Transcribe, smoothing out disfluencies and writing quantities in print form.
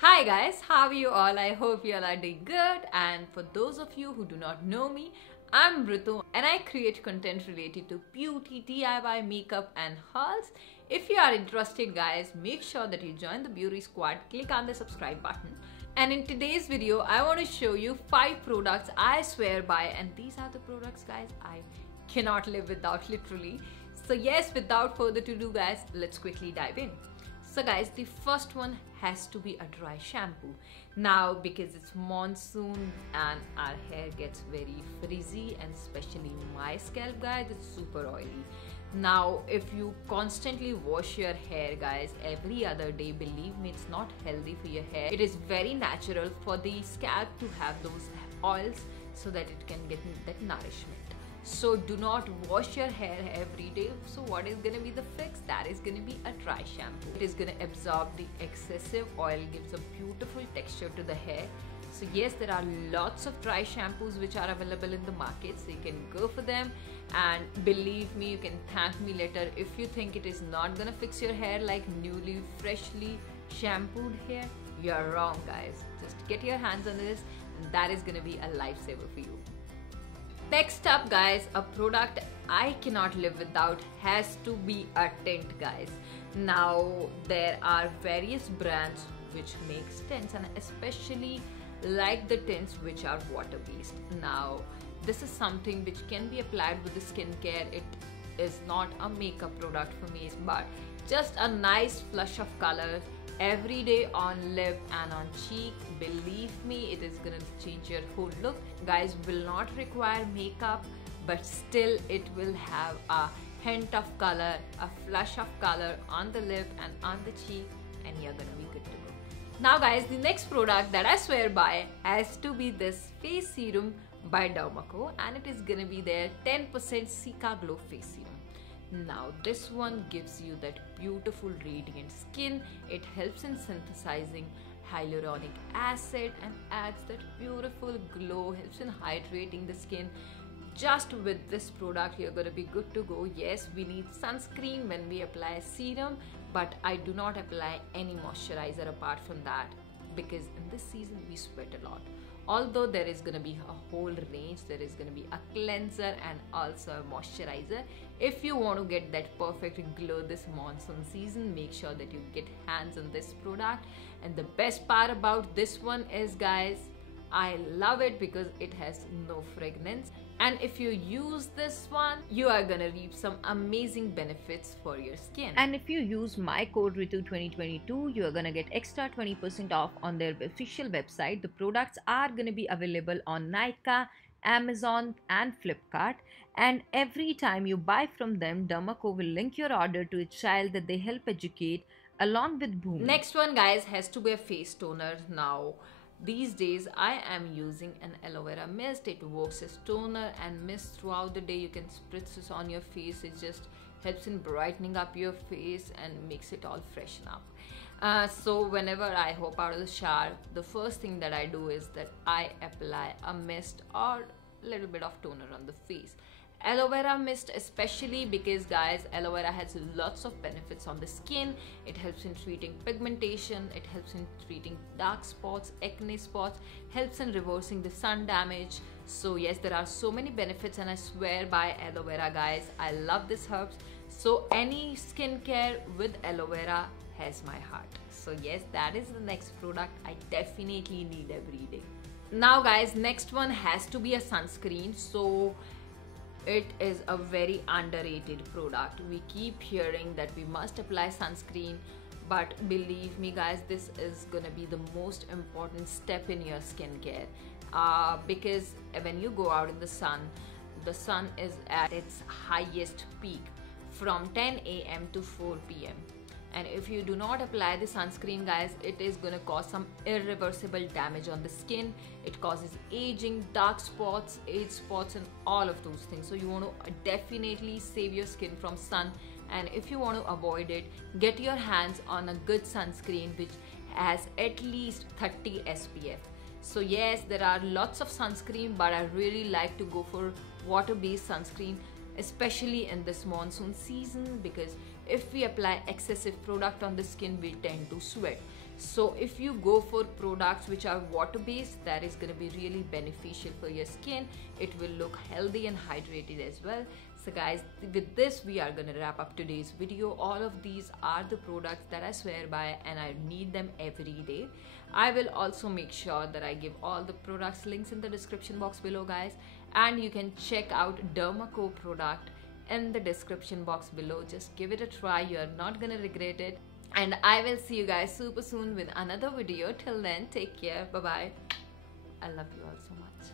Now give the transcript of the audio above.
Hi guys, how are you all? I hope you all are doing good. And for those of you who do not know me, I'm Ritu and I create content related to beauty, DIY, makeup and hauls. If you are interested guys, make sure that you join the beauty squad, click on the subscribe button. And in today's video, I want to show you 5 products I swear by, and these are the products guys I cannot live without, literally. So yes, without further ado guys, let's quickly dive in. So guys, the first one has to be a dry shampoo. Now because it's monsoon and our hair gets very frizzy, and especially my scalp guys, it's super oily. Now if you constantly wash your hair guys every other day, believe me, it's not healthy for your hair. It is very natural for the scalp to have those oils so that it can get that nourishment. So do not wash your hair every day. So what is gonna be the fix? That is gonna be a dry shampoo. It is gonna absorb the excessive oil, gives a beautiful texture to the hair. So yes, there are lots of dry shampoos which are available in the market, so you can go for them. And believe me, you can thank me later if you think it is not gonna fix your hair like newly, freshly shampooed hair. You're wrong guys. Just get your hands on this and that is gonna be a lifesaver for you. Next up guys, a product I cannot live without has to be a tint guys. Now there are various brands which makes tints, and especially like the tints which are water based. Now this is something which can be applied with the skincare. It is not a makeup product for me, but just a nice flush of color every day on lip and on cheek. Believe me, it is gonna change your whole look guys. Will not require makeup, but still it will have a hint of color, a flush of color on the lip and on the cheek, and you're gonna be good to go. Now guys, the next product that I swear by has to be this face serum by Dermaco, and it is gonna be their 10% Cica Glow face serum. Now this one gives you that beautiful radiant skin. It helps in synthesizing hyaluronic acid and adds that beautiful glow, helps in hydrating the skin. Just with this product you're going to be good to go. Yes, we need sunscreen when we apply serum, but I do not apply any moisturizer apart from that, because in this season we sweat a lot. Although there is going to be a whole range, there is going to be a cleanser and also a moisturizer. If you want to get that perfect glow this monsoon season, make sure that you get hands on this product. And the best part about this one is guys, I love it because it has no fragrance, and if you use this one, you are gonna reap some amazing benefits for your skin. And if you use my code RITU2022, you are gonna get extra 20% off on their official website. The products are gonna be available on Nykaa, Amazon and Flipkart, and every time you buy from them, Dermaco will link your order to a child that they help educate along with Boom. Next one guys has to be a face toner. Now these days I am using an aloe vera mist. It works as toner and mist throughout the day. You can spritz this on your face. It just helps in brightening up your face and makes it all freshen up. So whenever I hop out of the shower, the first thing that I do is that I apply a mist or a little bit of toner on the face. Aloe vera mist especially, because guys, aloe vera has lots of benefits on the skin. It helps in treating pigmentation, it helps in treating dark spots, acne spots, helps in reversing the sun damage. So yes, there are so many benefits, and I swear by aloe vera guys. I love this herbs. So any skincare with aloe vera has my heart. So yes, that is the next product I definitely need every day. Now guys, next one has to be a sunscreen. So it is a very underrated product. We keep hearing that we must apply sunscreen, but believe me guys, this is gonna be the most important step in your skincare, because when you go out in the sun is at its highest peak from 10 a.m. to 4 p.m. And if you do not apply the sunscreen guys, it is going to cause some irreversible damage on the skin. It causes aging, dark spots, age spots and all of those things. So you want to definitely save your skin from sun, and if you want to avoid it, get your hands on a good sunscreen which has at least 30 SPF. So yes, there are lots of sunscreen, but I really like to go for water-based sunscreen, especially in this monsoon season, because if we apply excessive product on the skin, we tend to sweat. So if you go for products which are water based, that is going to be really beneficial for your skin. It will look healthy and hydrated as well. So guys, with this we are going to wrap up today's video. All of these are the products that I swear by and I need them every day. I will also make sure that I give all the products links in the description box below, guys, and you can check out Dermaco product in the description box below. Just give it a try, you're not gonna regret it. And I will see you guys super soon with another video. Till then, take care. Bye bye. I love you all so much.